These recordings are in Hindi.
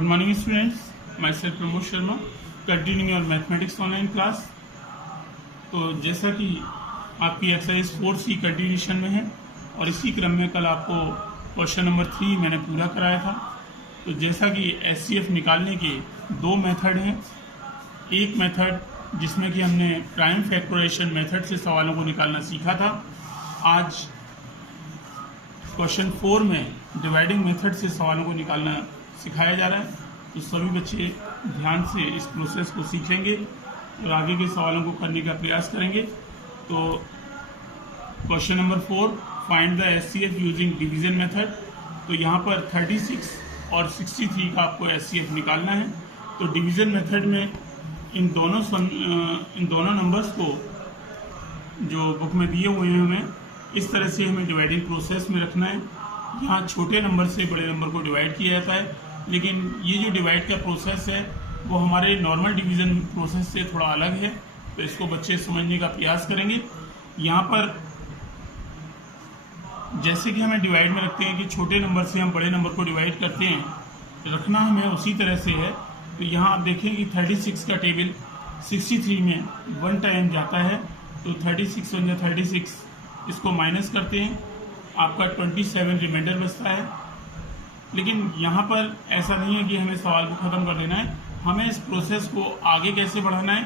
Good morning students, myself Pramod Sharma, continuing your mathematics online class. तो जैसा कि आपकी एक्सरसाइज 4 की कंटिन्यूशन में है और इसी क्रम में कल आपको क्वेश्चन नंबर 3 मैंने पूरा कराया था। तो जैसा कि एचसीएफ निकालने के दो मेथड हैं, एक मेथड जिसमें कि हमने प्राइम फैक्टराइजेशन मेथड से सवालों को निकालना सीखा था, आज क्वेश्चन 4 में डिवाइडिंग मेथड से सवालों को निकालना सिखाया जा रहा है। तो सभी बच्चे ध्यान से इस प्रोसेस को सीखेंगे और आगे के सवालों को करने का प्रयास करेंगे। तो question number 4, find the HCF using division method. तो यहाँ पर 36 और 63 का आपको एचसीएफ निकालना है। तो डिवीजन मेथड में इन दोनों नंबर्स को जो बुक में दिए हुए हैं हमें इस तरह से हमें डिवाइडिंग प्रोसेस में रखना है। यहाँ छोटे नंबर से बड़े नंबर को डिवाइड किया जाता है, लेकिन ये जो डिवाइड का प्रोसेस है वो हमारे नॉर्मल डिवीज़न प्रोसेस से थोड़ा अलग है। तो इसको बच्चे समझने का प्रयास करेंगे। यहाँ पर जैसे कि हमें डिवाइड में रखते हैं कि छोटे नंबर से हम बड़े नंबर को डिवाइड करते हैं, रखना हमें उसी तरह से है। तो यहाँ आप देखें कि 36 का टेबल 63 में 1 टाइम जाता है। तो 36 × 36 इसको माइनस करते हैं, आपका 27 रिमाइंडर बचता है। लेकिन यहाँ पर ऐसा नहीं है कि हमें सवाल को ख़त्म कर देना है, हमें इस प्रोसेस को आगे कैसे बढ़ाना है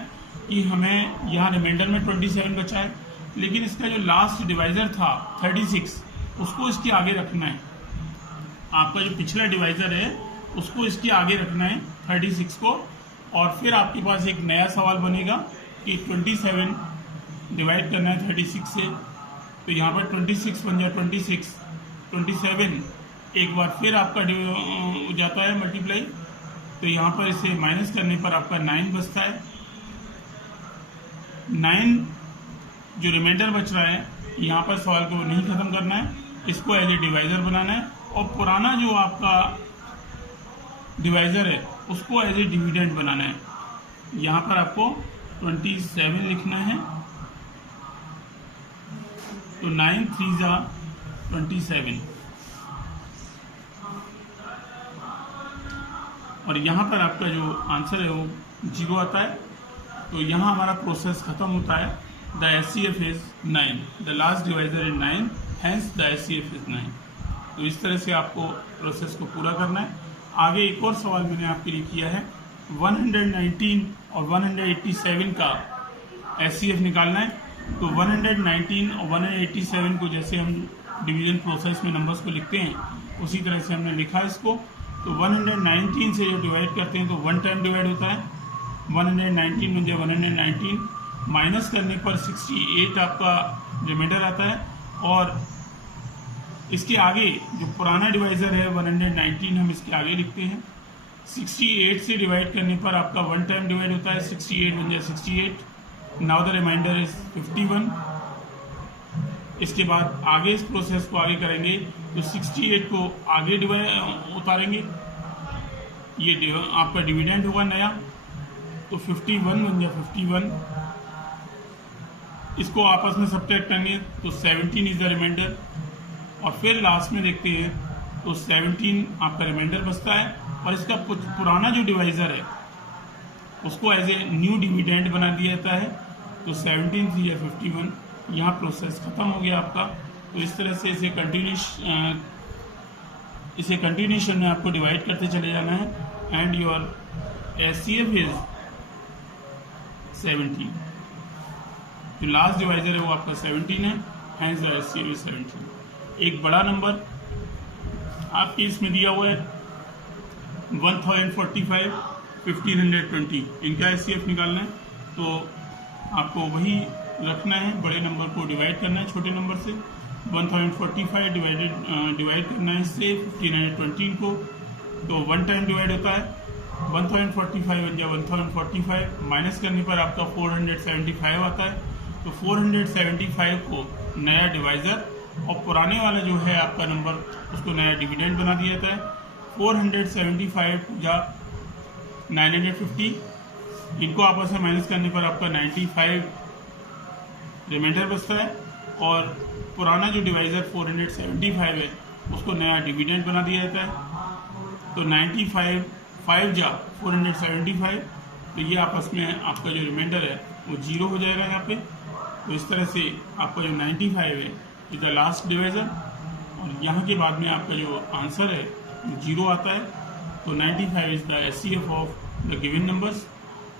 कि हमें यहाँ रिमाइंडर में 27 बचा है, लेकिन इसका जो लास्ट डिवाइज़र था 36 उसको इसके आगे रखना है। आपका जो पिछला डिवाइज़र है उसको इसके आगे रखना है 36 को, और फिर आपके पास एक नया सवाल बनेगा कि 27 डिवाइड करना है 36 से। तो यहाँ पर 26 बन जाए 27 एक बार फिर आपका जाता है मल्टीप्लाई। तो यहाँ पर इसे माइनस करने पर आपका 9 बचता है। 9 जो रिमाइंडर बच रहा है यहाँ पर सवाल को नहीं ख़त्म करना है, इसको एज ए डिवाइज़र बनाना है, और पुराना जो आपका डिवाइज़र है उसको एज ए डिविडेंड बनाना है। यहाँ पर आपको 27 लिखना है। तो 9 3 × 27, और यहाँ पर आपका जो आंसर है वो 0 आता है। तो यहाँ हमारा प्रोसेस खत्म होता है। The HCF is 9, the last divisor is 9, hence the HCF is 9। तो इस तरह से आपको प्रोसेस को पूरा करना है। आगे एक और सवाल मैंने आपके लिए किया है, 119 और 187 का एचसीएफ निकालना है। तो 119 और 187 को जैसे हम डिवीजन प्रोसेस में नंबर्स को लिखते हैं उसी तरह से हमने लिखा इसको। तो 119 से जो डिवाइड करते हैं तो 1 टाइम डिवाइड होता है। 119 में जब 119 माइनस करने पर 68 आपका रिमाइंडर आता है, और इसके आगे जो पुराना डिवाइज़र है 119 हम इसके आगे लिखते हैं। 68 से डिवाइड करने पर आपका 1 टाइम डिवाइड होता है, 68 बन जाए 68। Now the remainder is 51। इसके बाद आगे इस प्रोसेस को आगे करेंगे तो 68 को आगे उतारेंगे, ये आपका डिविडेंड होगा नया। तो 51 बन जाए 51। इसको आपस में सब्ट्रैक्ट करेंगे तो 17 इज द रिमाइंडर, और फिर लास्ट में देखते हैं तो 17 आपका रिमाइंडर बचता है, और इसका पुराना जो डिवाइज़र है उसको एज ए न्यू डिविडेंड बना दिया जाता है। तो 17 3 या 51, यहाँ प्रोसेस खत्म हो गया आपका। तो इस तरह से इसे कंटिन्यूशन में आपको डिवाइड करते चले जाना है। एंड योर एचसीएफ इज 17, जो लास्ट डिवाइजर है वो आपका 17 है, हैंस द एचसीएफ इज 17। एक बड़ा नंबर आपके इसमें दिया हुआ है 1045 1520, इनका एचसीएफ निकालना है। तो आपको वही रखना है, बड़े नंबर को डिवाइड करना है छोटे नंबर से। 1045 डिवाइड करना है इससे 1520 को। तो 1 टाइम डिवाइड होता है। 1045 बन जाए 1045, माइनस करने पर आपका 475 आता है। तो 475 को नया डिवाइज़र और पुराने वाला जो है आपका नंबर उसको नया डिविडेंड बना दिया जाता है। 475 या 950, इनको आपस में माइनस करने पर आपका 95 रिमाइंडर बचता है, और पुराना जो डिवाइज़र 475 है उसको नया डिविडेंड बना दिया जाता है। तो 95 5 जा 475, तो ये आपस में आपका जो रिमाइंडर है वो 0 हो जाएगा यहाँ पे। तो इस तरह से आपका जो 95 है इज द लास्ट डिवाइजर, और यहाँ के बाद में आपका जो आंसर है वो 0 आता है। तो 95 is the HCF of the given numbers.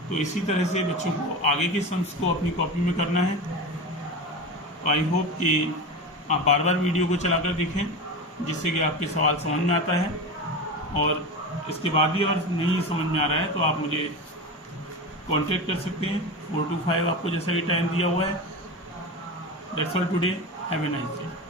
तो इसी तरह से बच्चों को आगे के सम्स को अपनी कॉपी में करना है। तो आई होप कि आप बार बार वीडियो को चलाकर देखें, जिससे कि आपके सवाल समझ में आता है। और इसके बाद भी अगर नहीं समझ में आ रहा है तो आप मुझे कांटेक्ट कर सकते हैं। 4 to 5 आपको जैसा कि टाइम दिया हुआ है। That's all today, have a nice day.